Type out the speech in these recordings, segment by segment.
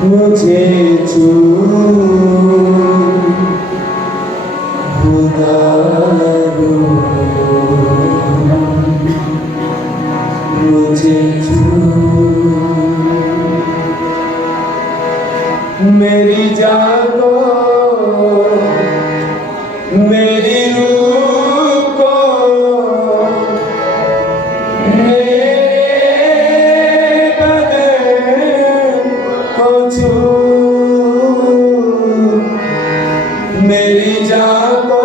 مجھے چھو خدا رو مجھے چھو میری جان کو میری روح کو میرے بدن کو چھو میری جان کو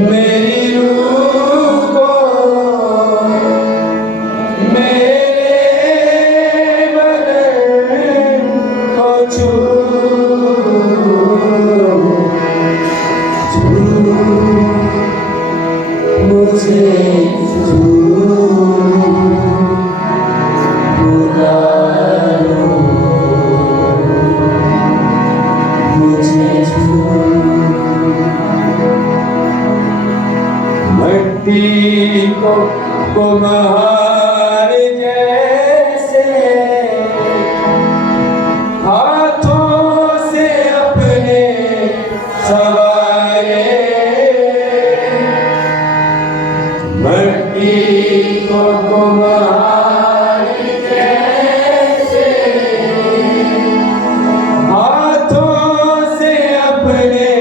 میری روح کو میرے بدن کو چھو مجھے چھو خدا رو مجھے چھو مٹی کو کمہار جیسے ہاتھوں سے اپنے سنوارے مٹی کو کمہار جیسے ہاتھوں سے اپنے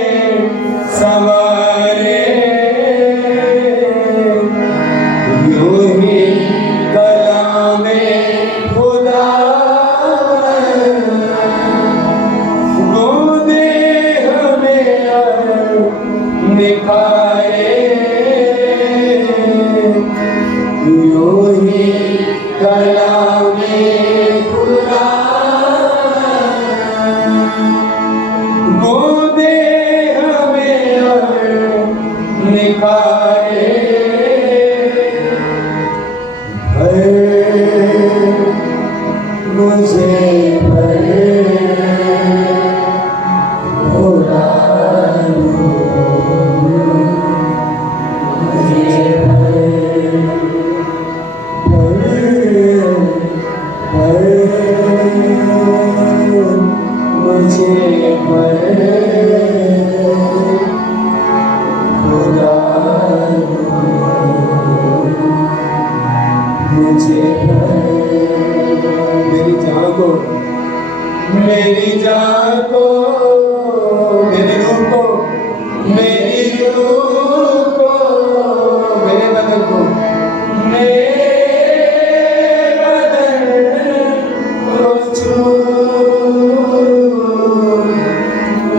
سنوارے یوں ہی کلام خدا گودے ہمیں نکھارے یوں ہی کلام خدا گودے ہمیں نکھارے مجھے خدا رو مجھے میری جان کو میری جان کو میری روح کو میری روح کو میرے بدن کو میرے بدن کو چھو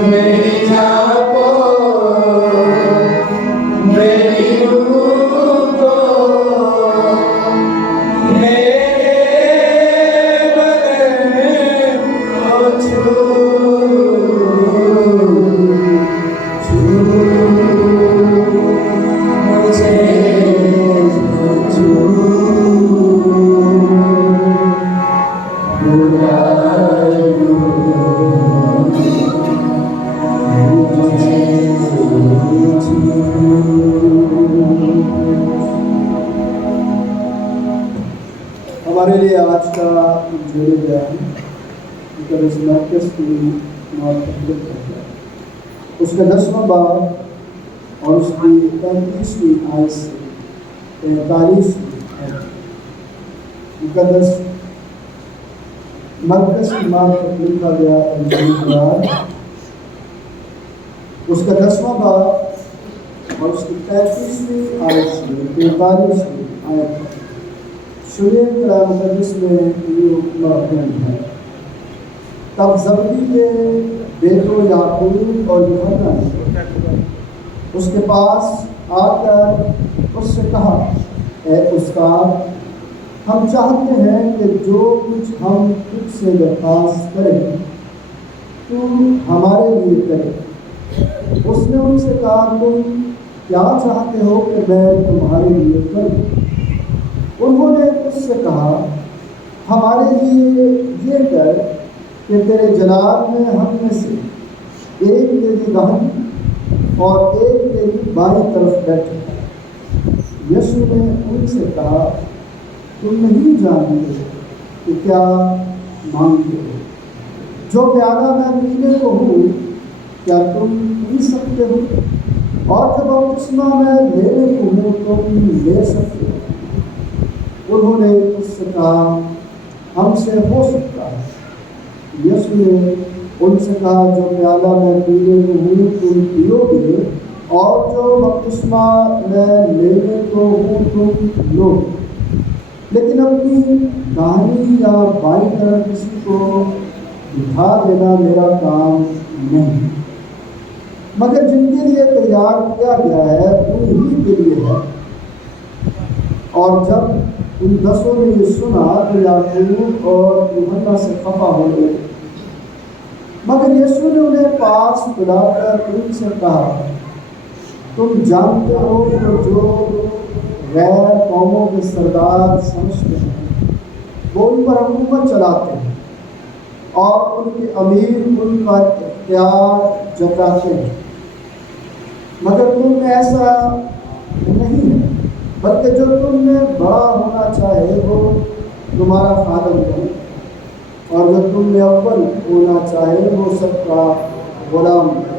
میری جان کو میری روح کو ہمارے لیے آج کا جو بیان اس مرکز کی معرفت ہے اس کا 10واں باب اور اس کی 35ویں آیت سے 43ویں آیت مقدس مرکز کی معرفت لکھا گیا قرآن اس کا 10واں باب اور اس کی 35ویں آیت سے 43ویں آیت سنیے کلام مقدس میں یہ حکم ہے تب زبدی کے بیٹوں یعقوب اور یوحنا نے اس کے پاس آ کر اس سے کہا اے استاد ہم چاہتے ہیں کہ جو کچھ ہم تجھ سے درخواست کریں تو ہمارے لیے کرے اس نے ان سے کہا تم کیا چاہتے ہو کہ میں تمہارے لیے کروں انہوں نے اس سے کہا ہمارے لیے یہ کر کہ تیرے جلال میں ہم میں سے ایک تیری داہنی اور ایک تیری بائیں طرف بیٹھے یسوع نے ان سے کہا تم نہیں جانتے کہ کیا مانگتے ہو۔ جو پیالہ میں پینے کو ہوں کیا تم پی سکتے ہو؟ اور جو بپتسمہ میں لینے کو ہوں تم لے سکتے ہو؟ انہوں نے اس سے کہا ہم سے ہو سکتا ہے۔ یسوع نے ان سے کہا جو پیالہ میں پینے کو ہوں تم پیو گے اور جو بپتسمہ میں لینے کو ہوں تم لو، لیکن اپنی داہنی یا بائیں طرف کسی کو بٹھا دینا میرا کام نہیں، مگر جن کے لیے تیار کیا گیا ہے انہی کے لیے ہے۔ اور جب ان 10 نے یہ سنا تو یعقوب اور یوحنا سے خفا ہو گئے، مگر یسوع نے انہیں پاس بلا کر ان سے کہا تم جانتے ہو کہ جو غیر قوموں کے سردار سمجھتے ہیں وہ ان پر حکومت چلاتے ہیں اور ان کے امیر ان پر اختیار جتاتے ہیں، مگر تم میں ایسا نہیں ہے، بلکہ جو تم میں بڑا ہونا چاہے وہ تمہارا خادم بنے، اور جو تم میں اول ہونا چاہے وہ سب کا غلام بنے۔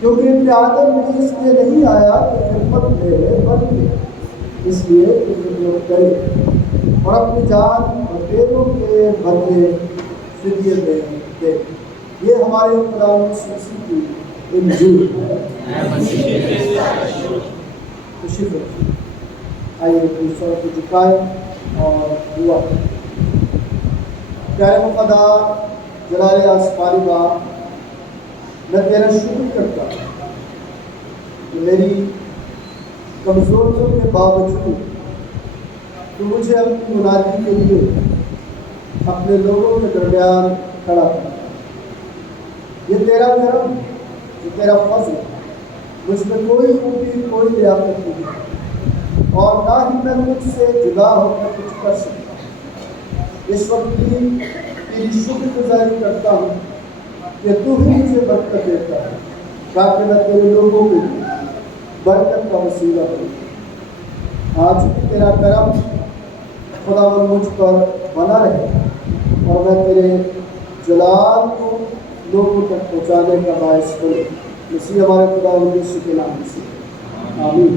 کیونکہ ابن آدم نے اس لیے نہیں آیا کہ خدمت لے بلکہ اس لیے کہ خدمت کرے اور اپنی جان اور بیٹوں کے بدلے فدیے دے۔ یہ ہمارے خدا مسیح کی انجیل ہے۔ تشریف رکھیے، آئیے اپنی سر کو جھکائیں اور دعا کریں۔ پیارے وفادار جلال آسمانی باپ، میں تیرا شکر کرتا ہوں کہ میری کمزوریوں کے باوجود تو مجھے اپنی منادی کے لیے اپنے لوگوں کے درمیان کھڑا کرتا۔ یہ تیرا کرم، یہ تیرا فضل، مجھ میں کوئی خوبی کوئی لیاقت نہیں اور نہ ہی میں مجھ سے جدا ہو کر کچھ کر سکتا۔ اس وقت بھی تیری شکر گزاری کرتا ہوں کہ تو ہی مجھے برکت دیتا ہے تاکہ میں تیرے لوگوں کے لیے برکت کا وسیلہ بنوں۔ آج بھی تیرا کرم خداوند مجھ پر بنا رہے اور میں تیرے جلال کو لوگوں تک پہنچانے کا باعث بنوں۔ مسیح ہمارے خداوند یسوع کے نام سے آمین۔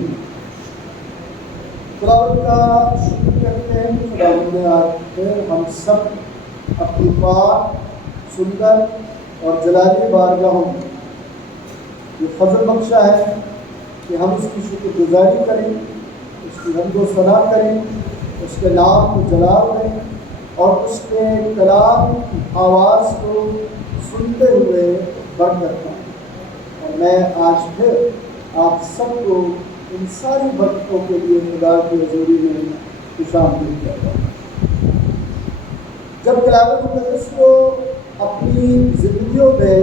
خداوند کا شکر کرتے ہیں کہ خداوند نے آج پھر ہم سب اپنی پاک سندر اور جلالی بارگاہوں میں یہ فضل بخشا ہے کہ ہم اس کی شکر گزاری کریں، اس کی حمد و ثنا کریں، اس کے نام کو جلال دیں اور اس کے کلام کی آواز کو سنتے ہوئے برکت پائیں۔ اور میں آج پھر آپ سب کو ان ساری برکتوں کے لیے خدا کی حضوری میں خوشامدید کرتا ہوں۔ جب کلام مقدس کو اپنی زندگیوں میں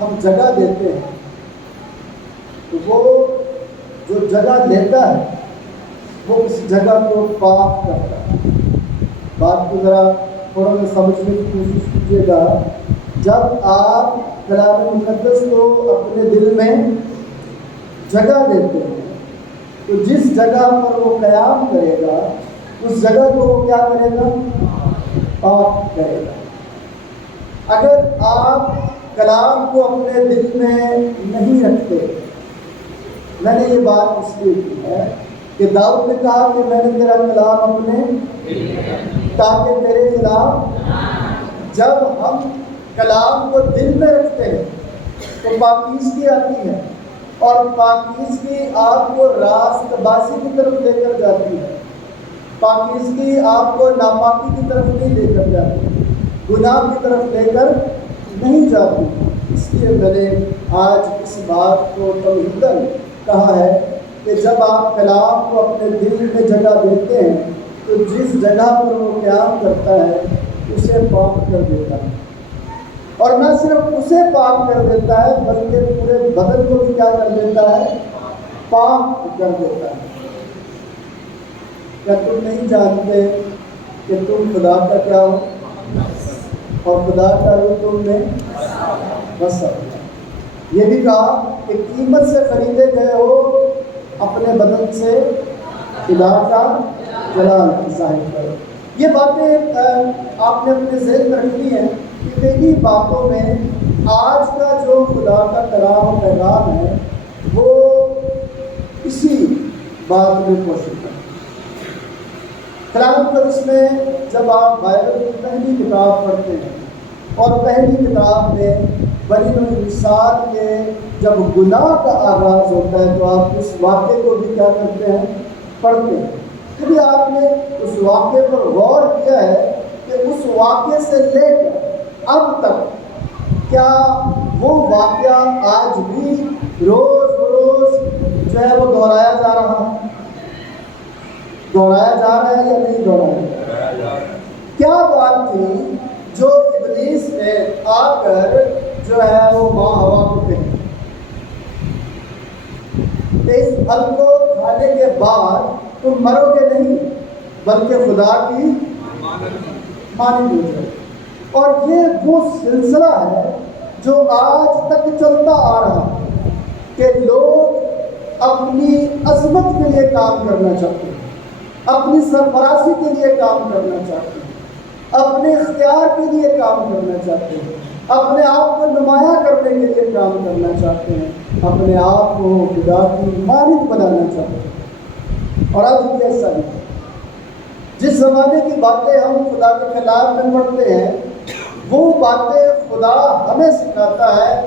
ہم جگہ دیتے ہیں تو وہ جو جگہ لیتا ہے وہ اس جگہ کو پاک کرتا ہے۔ بات کو ذرا تھوڑا سا سمجھنے کی کوشش کیجیے گا۔ جب آپ کلام مقدس کو اپنے دل میں جگہ دیتے ہیں تو جس جگہ پر وہ قیام کرے گا اس جگہ کو وہ کیا کرے گا؟ پاک کرے گا۔ اگر آپ کلام کو اپنے دل میں نہیں رکھتے، میں نے یہ بات اس لیے کی ہے کہ داؤد نے کہا کہ میں نے تیرا کلام اپنے تاکہ تیرے خلاف، جب ہم کلام کو دل میں رکھتے ہیں تو پاکیزگی آتی ہے اور پاکیزگی آپ کو راست بازی کی طرف لے کر جاتی ہے۔ پاکیزگی آپ کو ناپاکی کی طرف نہیں لے کر جاتی، گناہ کی طرف لے کر نہیں جاتی۔ اس لیے میں نے آج اس بات کو تمہیداً کہا ہے کہ جب آپ کلام کو اپنے دل میں جگہ دیتے ہیں تو جس جگہ پر وہ قیام کرتا ہے اسے پاک کر دیتا ہے، اور نہ صرف اسے پاک کر دیتا ہے بلکہ پورے بدن کو بھی کیا کر دیتا ہے؟ پاک کر دیتا ہے۔ کیا تم نہیں جانتے کہ تم خدا کا کیا ہو اور خدا کا روح تم میں بسا ہوا؟ یہ بھی کہا کہ قیمت سے خریدے گئے ہو، اپنے بدن سے خدا کا جلال ظاہر کرو۔ یہ باتیں آپ نے اپنے ذہن میں رکھنی ہیں کہ انہی باتوں میں آج کا جو خدا کا کلام و پیغام ہے وہ اسی بات میں کوشش کریں۔ کلام مقدس میں جب آپ بائبل کی پہلی کتاب پڑھتے ہیں اور پہلی کتاب میں بنی انسان کے جب گناہ کا آغاز ہوتا ہے تو آپ اس واقعے کو بھی کیا کرتے ہیں؟ پڑھتے ہیں۔ کبھی آپ نے اس واقعے پر غور کیا ہے کہ اس واقعے سے لے کر اب تک کیا وہ واقعہ آج بھی روز بروز جو ہے وہ دہرایا جا رہا ہے؟ دہرایا جا رہا ہے یا نہیں دہرایا جا رہا ہے؟ کیا بات تھی جو ابلیس نے آ کر جو ہے وہ ماں ہوا کو کہی کہ اس پھل کو کھانے کے بعد تم مرو گے نہیں بلکہ خدا کی مانند ہو جائے؟ اور یہ وہ سلسلہ ہے جو آج تک چلتا آ رہا ہے کہ لوگ اپنی عظمت کے لیے کام کرنا چاہتے ہیں، اپنی سرفرازی کے لیے کام کرنا چاہتے ہیں، اپنے اختیار کے لیے کام کرنا چاہتے ہیں، اپنے آپ کو نمایاں کرنے کے لیے کام کرنا چاہتے ہیں، اپنے آپ کو خدا کی مانند بنانا چاہتے ہیں۔ اور آج بھی ایسا ہی ہے۔ جس زمانے کی باتیں ہم خدا کے خلاف میں پڑھتے ہیں وہ باتیں خدا ہمیں سکھاتا ہے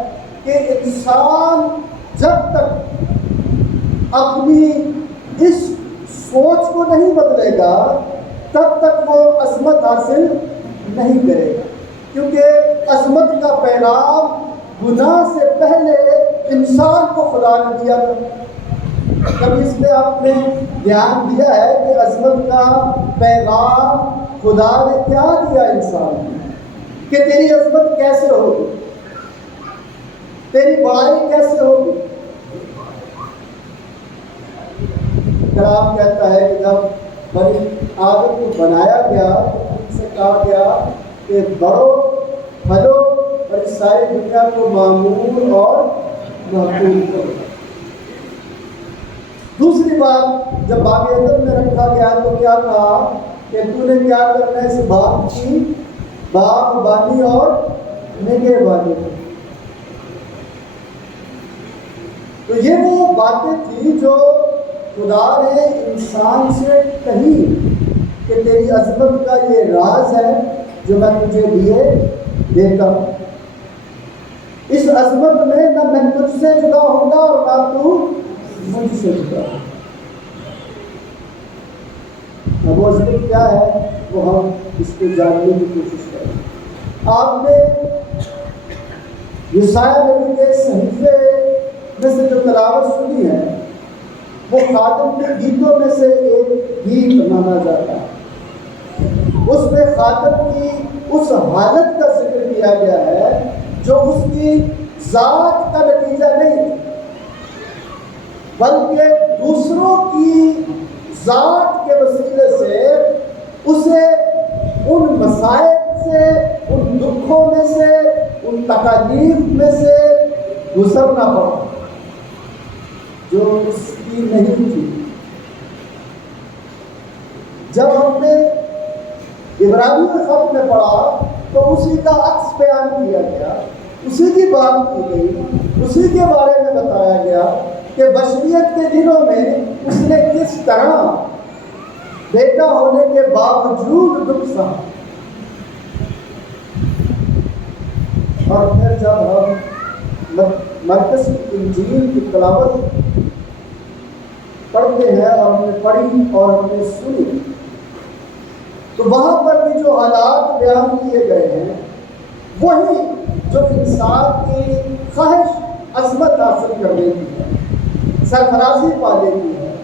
کہ انسان جب تک اپنی اس سوچ کو نہیں بدلے گا تب تک وہ عظمت حاصل نہیں کرے گا، کیونکہ عظمت کا پیغام گناہ سے پہلے انسان کو خدا نے دیا تھا۔ کبھی اس پہ آپ نے دھیان دیا ہے کہ عظمت کا پیغام خدا نے کیا دیا انسان کو؟ کہ تیری عظمت کیسے ہوگی، تیری بڑائی کیسے ہوگی؟ کلام کہتا ہے کہ جب بنی آدم کو بنایا گیا تو ان سے کہا گیا کہ بڑھو پھلو اور اس ساری دنیا کو معمول اور محفوظ کرو۔ دوسری بات جب باغ عدن میں رکھا گیا تو کیا کہا کہ تو نے کیا کرنا ہے؟ اس باغ کی باغبانی اور نگہبانی۔ تو یہ وہ باتیں تھیں جو خدا نے انسان سے کہی کہ تیری عظمت کا یہ راز ہے جو میں تجھے لیے دیتا ہوں۔ اس عظمت میں نہ میں تجھ سے جدا ہوں گا اور نہ تو مجھ سے جدا ہوں۔ اب وہ عظمت کیا ہے وہ ہم اس کو جاننے کی کوشش کریں۔ آپ نے یسایا نبی کے صحیفے میں سے جو تلاوت سنی ہے وہ خادم کے گیتوں میں سے ایک گیت مانا جاتا ہے۔ اس میں خادم کی اس حالت کا ذکر کیا گیا ہے جو اس کی ذات کا نتیجہ نہیں بلکہ دوسروں کی ذات کے وسیلے سے اسے ان مسائل سے، ان دکھوں میں سے، ان تکالیف میں سے گزرنا پڑا جو اس کی نہیں تھی۔ جب ہم نے عبرانی کے خط میں پڑھا تو اسی کا عکس بیان کیا گیا، اسی کی بات کی گئی، اسی کے بارے میں بتایا گیا کہ بشریت کے دنوں میں اس نے کس طرح بیٹا ہونے کے باوجود دکھ سہا۔ اور پھر جب ہم مرکز کی انجیل کی تلاوت پڑھتے ہیں اور ہم نے پڑھی اور ہم نے سنی تو وہاں پر بھی جو حالات بیان کیے گئے ہیں وہی جو انسان کی خواہش عظمت حاصل کرنے کی ہے، سرفرازی پانے کی ہے،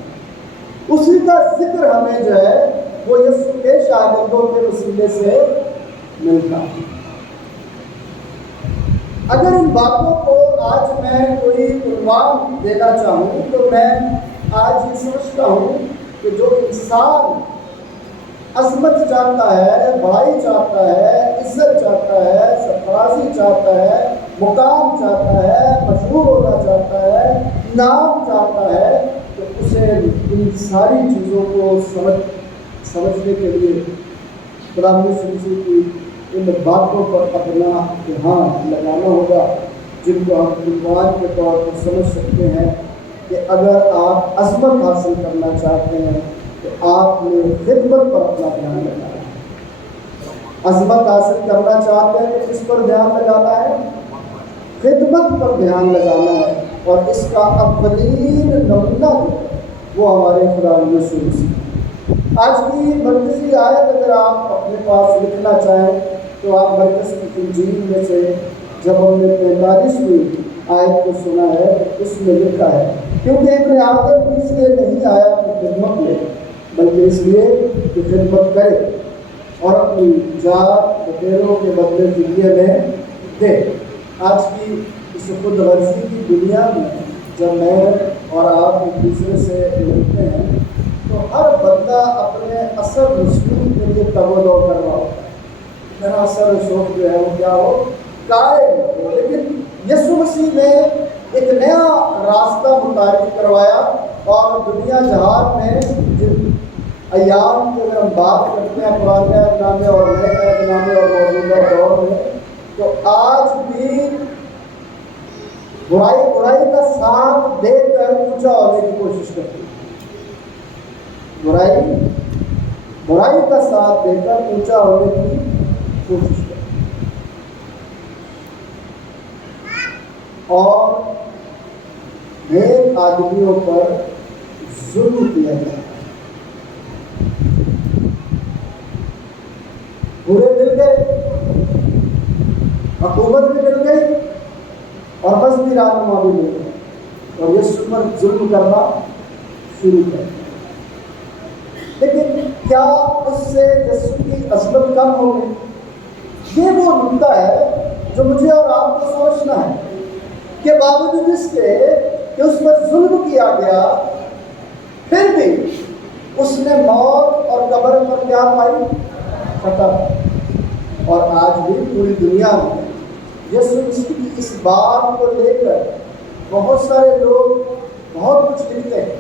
اسی کا ذکر ہمیں جو ہے وہ یسوع کے شاگردوں کے وسیلے سے ملتا ہے۔ اگر ان باتوں کو آج میں کوئی عنوان دینا چاہوں تو میں آج یہ سمجھتا ہوں کہ جو انسان عظمت چاہتا ہے، بڑائی چاہتا ہے، عزت چاہتا ہے، سرفرازی چاہتا ہے، مقام چاہتا ہے، مشہور ہونا چاہتا ہے، نام چاہتا ہے تو اسے ان ساری چیزوں کو سمجھنے کے لیے خدا یسوع کی ان باتوں پر اپنا دھیان لگانا ہوگا جن کو ہم عنوان کے طور پر سمجھ سکتے ہیں کہ اگر آپ عظمت حاصل کرنا چاہتے ہیں تو آپ نے خدمت پر اپنا دھیان لگانا ہے۔ عظمت حاصل کرنا چاہتے ہیں تو کس پر دھیان لگانا ہے؟ خدمت پر دھیان لگانا ہے، اور اس کا اولین نمونہ جو ہے وہ ہمارے خدا یسوع مسیح۔ آج کی مرکزی آیت اگر آپ اپنے پاس لکھنا چاہیں تو آپ مرکز کی انجیل میں سے جب ہم نے 45ویں آیت کو سنا ہے تو اس میں لکھا ہے، کیونکہ ابن آدم اس لیے نہیں آیا کہ خدمت لے بلکہ اس لیے کہ خدمت کرے اور اپنی جان بٹیروں کے بدلے فدیے میں دے۔ آج کی اس خود غرضی کی دنیا میں جب میں اور آپ ایک دوسرے سے ملتے ہیں تو ہر بندہ اپنے اثر رسوخ کے لیے تگ و دو کر رہا ہوتا ہے، میرا اثر رسوخ جو ہے وہ کیا ہو، قائم ہو۔ لیکن یسوع مسیح نے ایک نیا راستہ متعارف کروایا، اور دنیا جہان میں جن ایام کی اگر ہم بات کرتے ہیں پرانے عہد نامے اور نئے عہد نامے اور موجودہ دور میں، تو آج بھی برائی کا ساتھ دے کر اونچا ہونے کی کوشش کرتی ہے۔ برائی کا ساتھ دے کر اونچا ہونے کی کوشش کرتی ہے، اور نیک آدمیوں پر ظلم کیا جاتا ہے۔ برے مل گئے، حکومت بھی مل گئی، اور مذہبی رہنما بھی مل گئے، اور یسوع پر ظلم کرنا شروع کر دیا۔ لیکن کیا اس سے یسوع کی عظمت کم ہو گئی؟ یہ وہ نقطہ ہے جو مجھے اور آپ کو سوچنا ہے کہ باوجود اس کے کہ اس پر ظلم کیا گیا، پھر بھی اس نے موت اور قبر پر کیا پائی؟ فتح۔ اور آج بھی پوری دنیا میں یسوع مسیح کی اس بات کو لے کر بہت سارے لوگ بہت کچھ لکھتے ہیں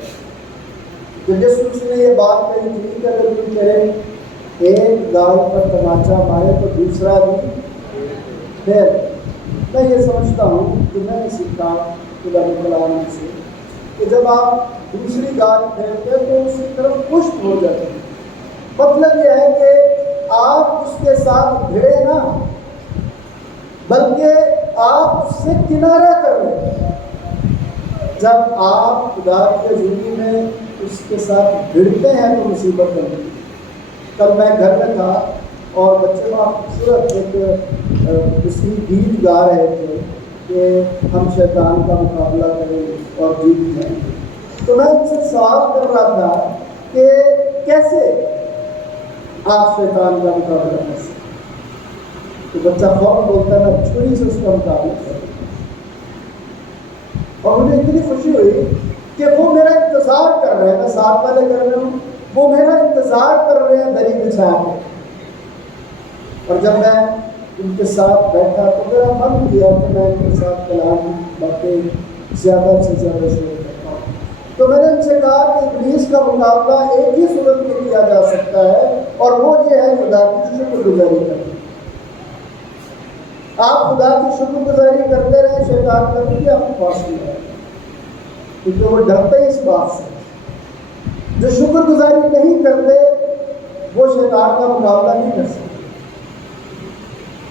کہ یسوع مسیح نے یہ بات کہی تھی کہ اگر کوئی کہے ایک گال پر تماچا مارے تو دوسرا بھی پھر۔ میں یہ سمجھتا ہوں کہ میں نے سیکھا خدا کے کلام سے کہ جب آپ دوسری گال پھیرتے ہیں تو اس کی طرف پشت ہو جاتے ہیں، مطلب یہ ہے کہ آپ اس کے ساتھ بھڑے نہ، بلکہ آپ اس سے کنارہ کر لیں۔ جب آپ خدا کی حضوری میں اس کے ساتھ بھڑتے ہیں تو مصیبت بنتی ہے۔ کل میں گھر میں تھا اور بچے وہاں خوبصورت ایک کسی گیت گا رہے تھے کہ ہم شیطان کا مقابلہ کریں اور جیت جائیں۔ تو میں ان سے سوال کر رہا تھا کہ کیسے آپ شیطان کا مقابلہ کر سکتے؟ تو بچہ فوراً بولتا ہے میں چھری سے اس کا مقابلہ کروں، اور مجھے اتنی خوشی ہوئی کہ وہ میرا انتظار کر رہے ہیں، میں ساتھ والے کر رہا ہوں، وہ میرا انتظار کر رہے ہیں دری بچھا کے۔ اور جب میں ان کے ساتھ بیٹھا تو میرا من کیا کہ میں ان کے ساتھ کلام باتیں زیادہ سے زیادہ شروع کرتا ہوں۔ تو میں نے ان سے کہا کہ ابلیس کا مقابلہ ایک ہی صورت میں کیا جا سکتا ہے، اور وہ یہ ہے خدا کی شکر گزاری کرنا۔ آپ خدا کی شکر گزاری کرتے رہیں، شیطان کا بھی آپ کے پاس نہیں آئے گا، کیونکہ وہ ڈرتے اس بات سے۔ جو شکر گزاری نہیں کرتے وہ شیطان کا مقابلہ نہیں کر سکتے۔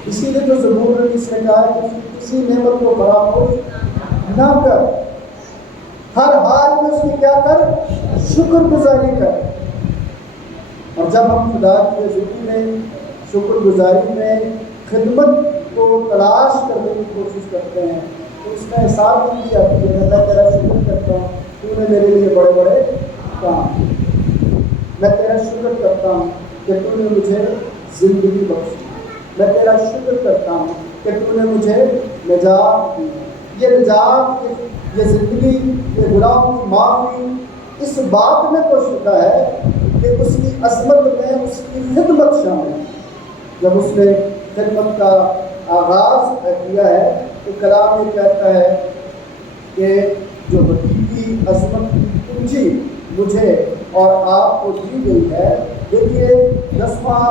اسی لیے تو زبور نے اس نے کہا ہے کہ کسی نعمت کو فراموش نہ کر، ہر حال میں اس کی کیا کر؟ شکر گزاری کر۔ اور جب ہم خدا کی حضوری میں شکر گزاری میں خدمت کو تلاش کرنے کی کوشش کرتے ہیں تو اس میں احساس نہیں کیا کہ میں تیرا شکر کرتا ہوں، تو نے میرے لیے بڑے بڑے کام کیے۔ میں تیرا شکر کرتا ہوں کہ تو نے مجھے زندگی بخشی۔ میں تیرا شکر کرتا ہوں کہ تو نے مجھے نجات دی۔ یہ نجات، یہ زندگی، یہ گناہوں کی معافی اس بات میں خوش ہوتا ہے کہ اس کی عظمت میں اس کی خدمت شامل ہے۔ جب اس نے خدمت کا آغاز کیا ہے تو کلام یہ کہتا ہے کہ جو حقیقی عظمت کی پونجی مجھے اور آپ کو دی گئی ہے۔ دیکھیے 10واں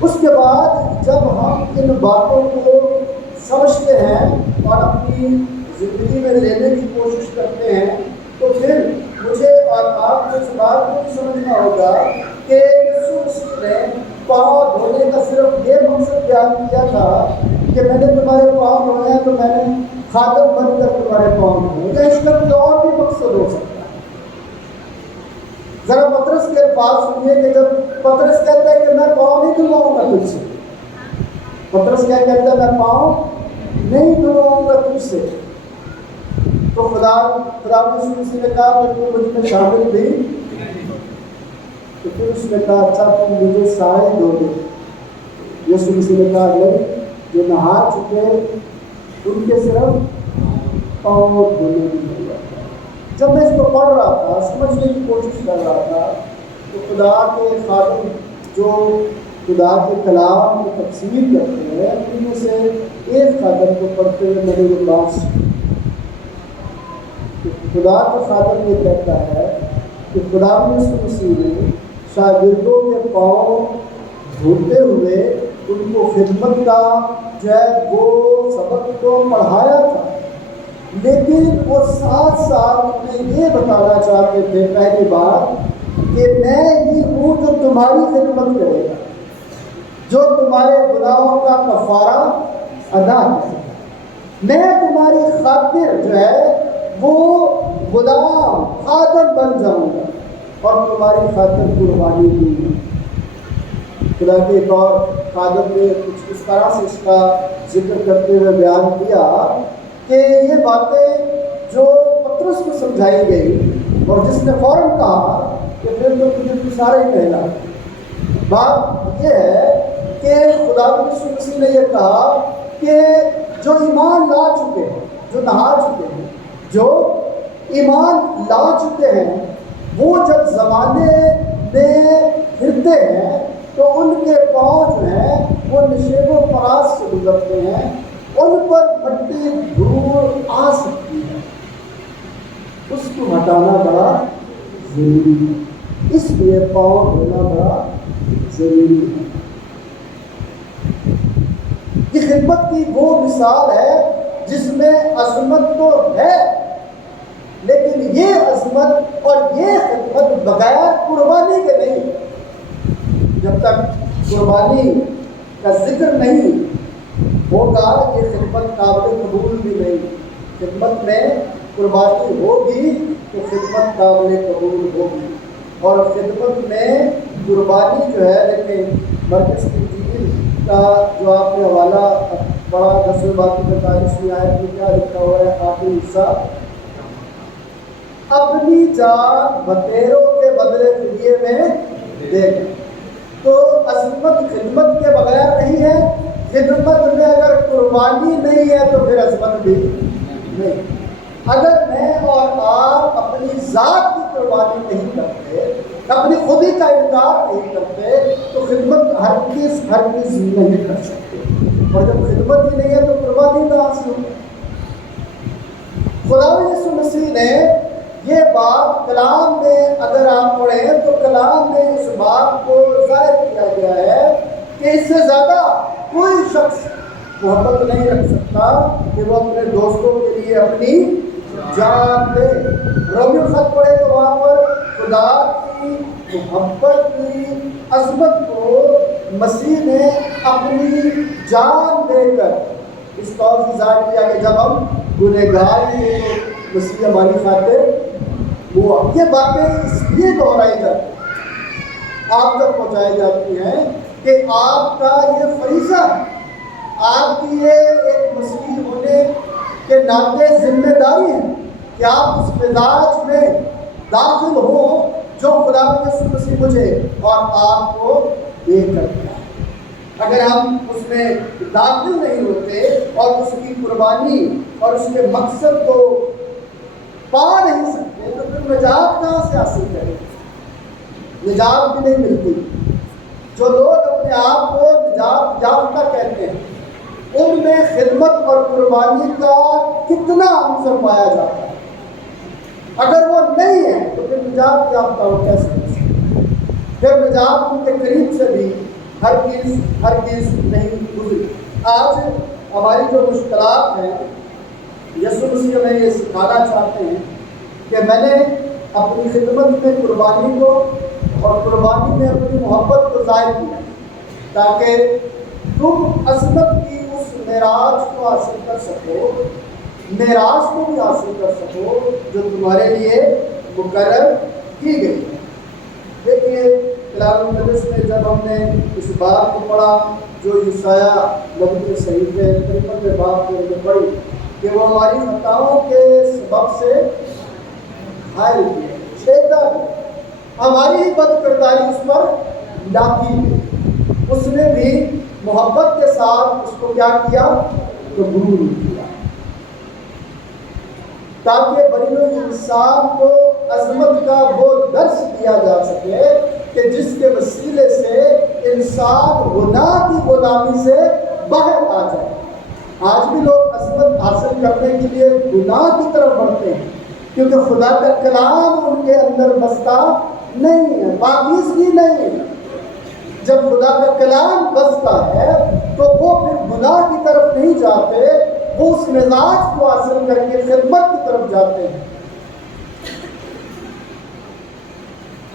اس کے بعد جب ہم ان باتوں کو سمجھتے ہیں اور اپنی زندگی میں لینے کی کوشش کرتے ہیں تو پھر مجھے اور آپ کو اس بات کو بھی سمجھنا ہوگا کہ یسوع مسیح نے پاؤں دھونے کا صرف یہ مقصد بیان کیا تھا کہ میں نے تمہارے پاؤں دھویا تو میں نے خادم بن کر تمہارے پاؤں دھوئے، یا اس کا کوئی اور بھی مقصد ہو سکتا ہے۔ ذرا پطرس کے الفاظ سنیے کہ جب پطرس کہتا ہے کہ میں پاؤں نہیں دھلواؤں گا تجھ سے، پطرس کیا کہتا ہے؟ میں پاؤں نہیں دھلواؤں گا تجھ سے۔ تو خدا یسوع مسیح نے کہا کہ تم مجھ میں شامل بھی، تو پھر اس نے کہا اچھا تم مجھے سارے دھو دو۔ یسوع مسیح نے کہا نہیں، جو نہا چکے ان کے صرف پاؤں دھونے کی ضرورت ہے۔ جب میں اس کو پڑھ رہا تھا، سمجھنے کی کوشش کر رہا تھا، تو خدا کے خادم جو خدا کے کلام کی تفسیر کرتے ہیں ان میں سے ایک خادم کو پڑھتے ہوئے میں نے یہ بات سنی کہ خدا کا خادم یہ کہتا ہے کہ خدا یسوع مسیح نے شاگردوں کے پاؤں دھوتے ہوئے ان کو خدمت کا جو ہے وہ سبق تو پڑھایا تھا، لیکن وہ ساتھ ساتھ انہیں یہ بتانا چاہتے تھے پہلی بار کہ میں ہی ہوں جو تمہاری خدمت کرے گا، جو تمہارے گناہوں کا کفارہ ادا کرے گا۔ میں تمہاری خاطر جو ہے وہ غلام خادم بن جاؤں گا اور تمہاری خاطر قربانی دوں گا۔ خدا کے ایک اور خادم نے کچھ اس طرح سے اس کا ذکر کرتے ہوئے بیان کیا کہ یہ باتیں جو پطرس کو سمجھائی گئی اور جس نے فوراً کہا کہ پھر تو تجھے سارا ہی کہنا، بات یہ ہے کہ خدا یسوع مسیح نے یہ کہا کہ جو ایمان لا چکے ہیں، جو نہا چکے ہیں، جو ایمان لا چکے ہیں، وہ جب زمانے میں پھرتے ہیں تو ان کے پاؤں جو ہیں وہ نشیب و فراز سے گزرتے ہیں، ان پر مٹی دھول آ سکتی ہے، اس کو ہٹانا بڑا ضروری ہے، اس لیے پاؤں دھونا بڑا ضروری ہے۔ یہ خدمت کی وہ مثال ہے جس میں عظمت تو ہے، لیکن یہ عظمت اور یہ خدمت بغیر قربانی کے نہیں۔ جب تک قربانی کا ذکر نہیں ہوگا یہ خدمت قابل قبول بھی نہیں۔ خدمت میں قربانی ہوگی تو خدمت قابل قبول ہوگی، اور خدمت میں قربانی جو ہے، دیکھیں مرکز کی انجیل کا جو آپ نے حوالہ پڑھا 10 باقی 45 آیت میں کیا لکھا ہوا ہے؟ آخری حصہ، اپنی جان بتیروں کے بدلے فدیے میں دے گا۔ تو عظمت خدمت کے بغیر نہیں ہے، خدمت میں اگر قربانی نہیں ہے تو پھر عظمت بھی نہیں۔ اگر میں اور آپ اپنی ذات کی قربانی نہیں کرتے، اپنی خودی کا انکار نہیں کرتے تو خدمت ہرگز نہیں کر سکتے، اور جب خدمت ہی نہیں ہے تو قربانی کہاں سے ہوگی؟ خدا یسوع مسیح نے یہ بات کلام میں اگر آپ پڑھیں تو کلام میں اس بات کو ظاہر کیا گیا ہے کہ اس سے زیادہ کوئی شخص محبت نہیں رکھ سکتا کہ وہ اپنے دوستوں کے لیے اپنی جان دے۔ رومیو خط پڑھے تو وہاں پر خدا کی محبت کی عظمت کو مسیح نے اپنی جان دے کر اس طور سے ظاہر کیا کہ جب ہم گنہگار تھے تو مسیح ہماری خاطر ہوا۔ یہ باتیں اس لیے دہرائی جاتی ہیں، آپ تک پہنچائی جاتی ہیں کہ آپ کا یہ فریضہ ہے، آپ کی یہ ایک مسیح ہونے کے ناطے ذمہ داری ہے کہ آپ اس مزاج میں داخل ہوں جو خدا یسوع مسیح مجھے اور آپ کو دے کر دیا۔ اگر ہم اس میں داخل نہیں ہوتے اور اس کی قربانی اور اس کے مقصد کو پا نہیں سکتے تو پھر نجات کہاں سے حاصل کریں؟ نجات بھی نہیں ملتی۔ جو لوگ اپنے آپ کو نجات یافتہ کہتے ہیں ان میں خدمت اور قربانی کا کتنا عنصر پایا جاتا ہے؟ اگر وہ نہیں ہے تو پھر نجات یافتہ ہو کیسے ہو سکتے؟ پھر نجات ان کے قریب سے بھی ہرگز نہیں گزری۔ آج ہماری جو مشکلات ہیں، یسوع مسیح ہمیں یہ سکھانا چاہتے ہیں کہ میں نے اپنی خدمت میں قربانی کو اور قربانی میں اپنی محبت کو ظاہر کیا تاکہ تم عظمت کی اس معراج کو حاصل کر سکو، معراج کو بھی حاصل کر سکو جو تمہارے لیے مقرر کی گئی ہے۔ دیکھیے کلام مقدس میں جب ہم نے اس بات کو پڑھا جو یسایہ نبی کے صحیفے 53 باب کے اندر پڑھی کہ وہ ہماری خطاؤں کے سبب سے گھائل ہوئے، چھیدا گیا، ہماری بد کرداری اس پر لاکی گئی، اس نے بھی محبت کے ساتھ اس کو کیا کیا؟ قبول کیا، تاکہ بنی انسان کو عظمت کا وہ درس دیا جا سکے کہ جس کے وسیلے سے انسان گناہ کی غلامی سے باہر آ جائے۔ آج بھی لوگ عظمت حاصل کرنے کے لیے گناہ کی طرف بڑھتے ہیں کیونکہ خدا کا کلام ان کے اندر بستا نہیں ہے، پاکیزگی نہیں ہے۔ جب خدا کا کلام بستا ہے تو وہ پھر گناہ کی طرف نہیں جاتے، وہ اس مزاج کو حاصل کر کے خدمت کی طرف جاتے ہیں۔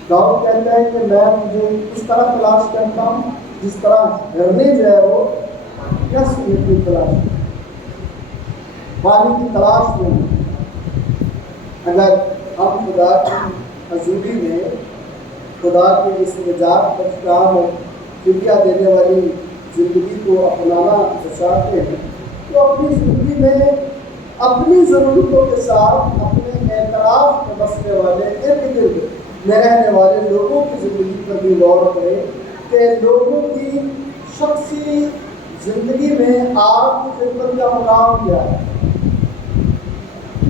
داؤد کہتا ہے کہ میں مجھے اس طرح تلاش کرتا ہوں جس طرح ہرنے جو ہے وہ کیا سننے کی تلاش، پانی کی تلاش میں۔ اگر ہم خدا کی حضوری میں خدا کے اس نجات بخش اور فدیہ دینے والی زندگی کو اپنانا چاہتے ہیں تو اپنی زندگی میں اپنی ضرورتوں کے ساتھ اپنے اعتراف میں بسنے والے ارد گرد میں رہنے والے لوگوں کی زندگی پر بھی غور کریں کہ لوگوں کی شخصی زندگی میں آپ کی خدمت کا مقام کیا ہے۔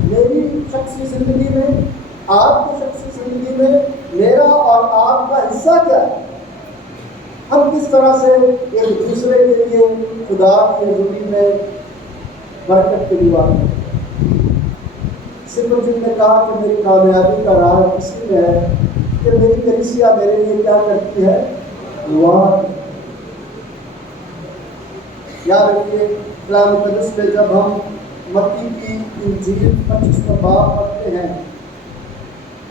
میری شخصی زندگی میں، آپ کی شخصی زندگی میں میرا اور آپ کا حصہ کیا ہے؟ ہم کس طرح سے ایک دوسرے کے لیے خدا کی حضوری میں برکت کے دیوار ہیں۔ صرف جن نے کہا کہ میری کامیابی کا راز اسی میں ہے کہ میری کلیسیا میرے لیے کیا کرتی ہے؟ دعا۔ یاد رکھیے کلام مقدس میں جب ہم متی کی انجیل 25 باب پڑھتے ہیں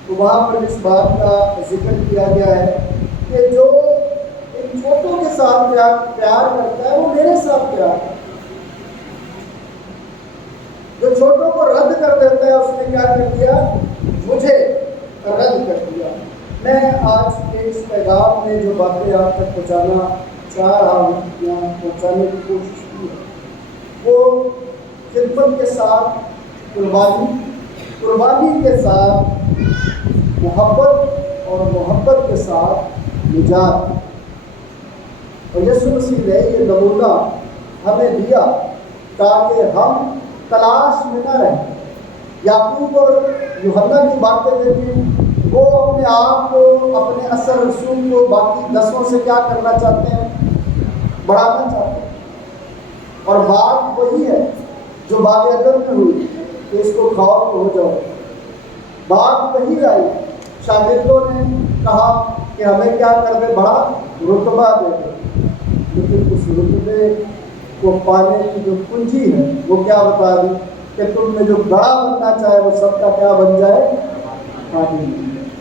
تو وہاں پر اس بات کا ذکر کیا گیا ہے کہ جو ان چھوٹوں کے ساتھ پیار کرتا ہے وہ میرے ساتھ پیار کرتا ہے، جو چھوٹوں کو رد کر دیتا ہے اس نے کیا کر دیا؟ مجھے رد کر دیا۔ میں آج کے اس پیغام میں جو باتیں آپ تک پہنچانا چاہ رہا ہوں یا پہنچانے کی کوشش کی ہے وہ خدمت کے ساتھ قربانی کے ساتھ محبت اور محبت کے ساتھ نجات، اور یسوع مسیح نے یہ نمونہ ہمیں دیا تاکہ ہم تلاش میں نہ رہیں۔ یعقوب اور یوحنا کی باتیں دیکھیں، وہ اپنے آپ کو اپنے اثر رسول کو باقی 10 سے کیا کرنا چاہتے ہیں؟ بڑھانا چاہتے ہیں، اور بات وہی ہے جو باغ عدن میں ہوئی کہ اس کو کھاؤ تو ہو جاؤ۔ بات وہی آئی، شاگردوں نے کہا کہ ہمیں کیا کر دے؟ بڑا رتبہ دے دے، لیکن اس رتبے کو پانے کی جو کنجی ہے وہ کیا بتا دی کہ تم میں جو بڑا بننا چاہے وہ سب کا کیا بن جائے؟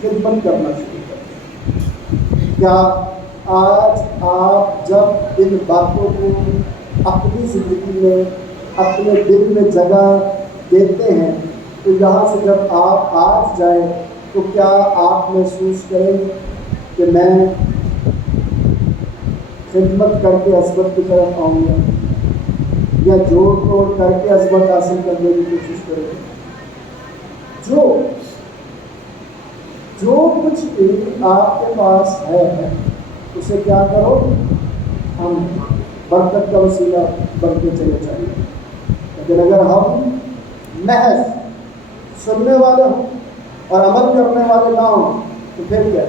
خدمت کرنا شروع کر۔ کیا آج آپ جب ان باتوں کو اپنی زندگی میں اپنے دل میں جگہ دیتے ہیں تو یہاں سے جب آپ آج جائیں تو کیا آپ محسوس کریں کہ میں خدمت کر کے عظمت کی طرف آؤں گا یا جوڑ توڑ کر کے عظمت حاصل کرنے کی کوشش کریں؟ جو کچھ بھی آپ کے پاس ہے اسے کیا کرو؟ ہم برکت کا وسیلہ بنتے چلے جائیں۔ لیکن اگر ہم محض سننے والے ہوں اور عمل کرنے والے نہ ہوں تو پھر کیا؟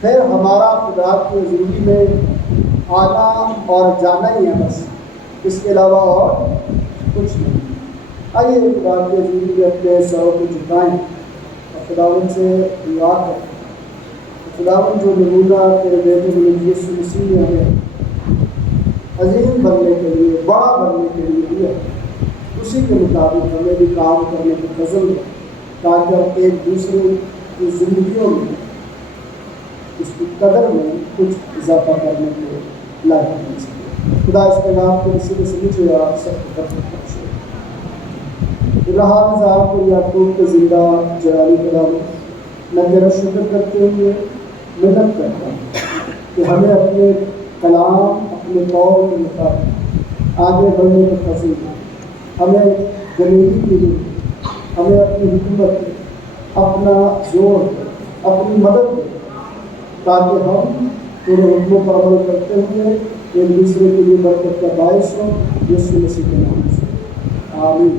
پھر ہمارا خدا کی حضوری میں آنا اور جانا ہی ہے بس، اس کے علاوہ اور کچھ نہیں۔ آئیے خدا کی حضوری میں اپنے سروں کو جھکائیں اور خداوند سے دعا کریں۔ خداوند جو نمونہ تیرے بیٹے ملک یسوع مسیح نے ہمیں عظیم بننے کے لیے بڑا بننے کے لیے دیا اسی کے مطابق ہمیں بھی کام کرنے کی فضل ہے تاکہ ہم ایک دوسرے کی زندگیوں میں اس کی قدر میں کچھ اضافہ کرنے کے لائق بن سکے. خدا اس کے نام کو اسی میں سمجھے آپ سب کو برکت بخشے. ابراہیم صاحب کو یعقوب کے زندہ جلالی خداوند میں تیرا شکر کرتے ہوئے محنت کرتا ہوں کہ ہمیں اپنے کلام اپنے قول کے مطابق آگے بڑھنے کی فضل ہے. ہمیں غریبی کی دے ہمیں اپنی حکومت دے اپنا زور دے اپنی مدد دے تاکہ ہم تیرے حکموں پر عمل کرتے ہوئے ایک دوسرے کے لیے برکت کا باعث ہوں. یسوع مسیح کے نام سے آمین.